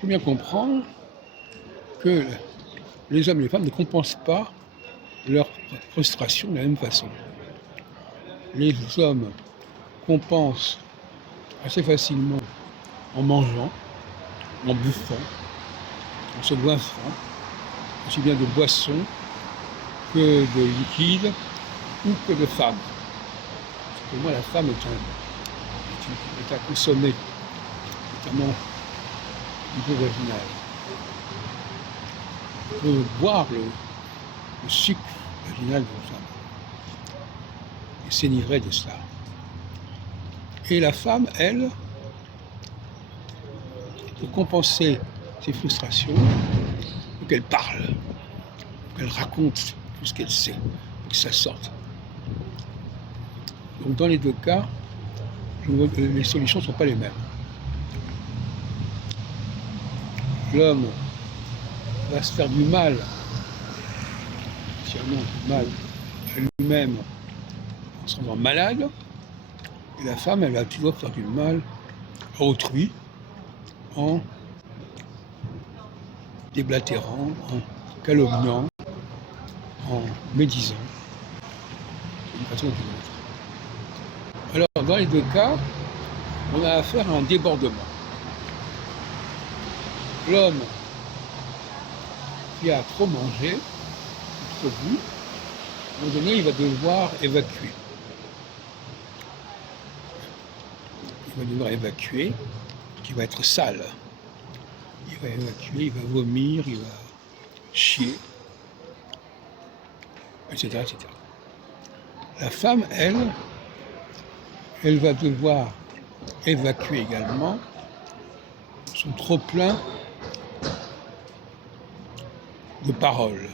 faut bien comprendre que les hommes et les femmes ne compensent pas leur frustration de la même façon. Les hommes compensent assez facilement en mangeant, en bouffant, en se goinfrant, aussi bien de boissons que de liquides ou que de femmes. Pour moi, la femme est à consommer, notamment au niveau vaginal. On peut boire le sucre vaginal d'une femme et s'enivrer de cela. Et la femme, elle, pour compenser ses frustrations, il faut qu'elle parle, qu'elle raconte tout ce qu'elle sait, pour que ça sorte. Donc dans les deux cas, les solutions ne sont pas les mêmes. L'homme va se faire du mal, spécialement du mal à lui-même en se rendant malade, et la femme, elle va toujours faire du mal à autrui en déblatérant, en calomniant, en médisant, d'une façon ou d'une autre. Alors, dans les deux cas, on a affaire à un débordement. L'homme qui a trop mangé, trop bu, à un moment donné, il va devoir évacuer. Il va devoir évacuer, qui va être sale. Il va évacuer, il va vomir, il va chier, etc., etc. La femme, elle va devoir évacuer également son trop-plein de paroles,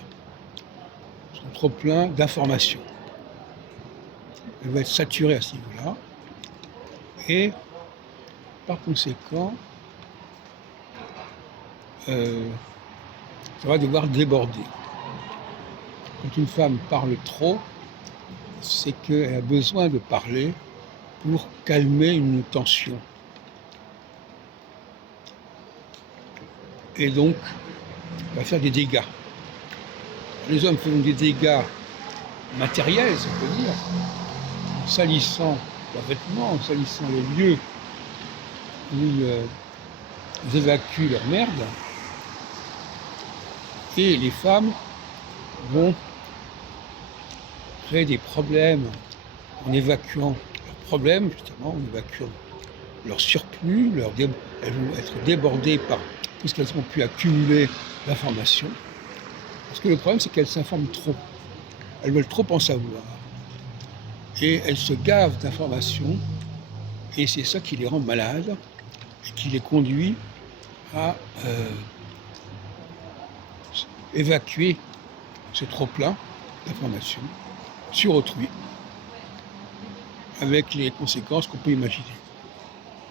son trop-plein d'informations. Elle va être saturée à ce niveau-là et par conséquent, ça va devoir déborder. Quand une femme parle trop, c'est qu'elle a besoin de parler pour calmer une tension. Et donc, elle va faire des dégâts. Les hommes font des dégâts matériels, si on peut dire, en salissant leurs vêtements, en salissant les lieux où ils évacuent leur merde. Et les femmes vont créer des problèmes en évacuant leurs problèmes, justement, en évacuant leur surplus, elles vont être débordées par tout ce qu'elles ont pu accumuler d'informations. Parce que le problème, c'est qu'elles s'informent trop. Elles veulent trop en savoir. Et elles se gavent d'informations, et c'est ça qui les rend malades, et qui les conduit à évacuer ce trop-plein d'informations sur autrui, avec les conséquences qu'on peut imaginer.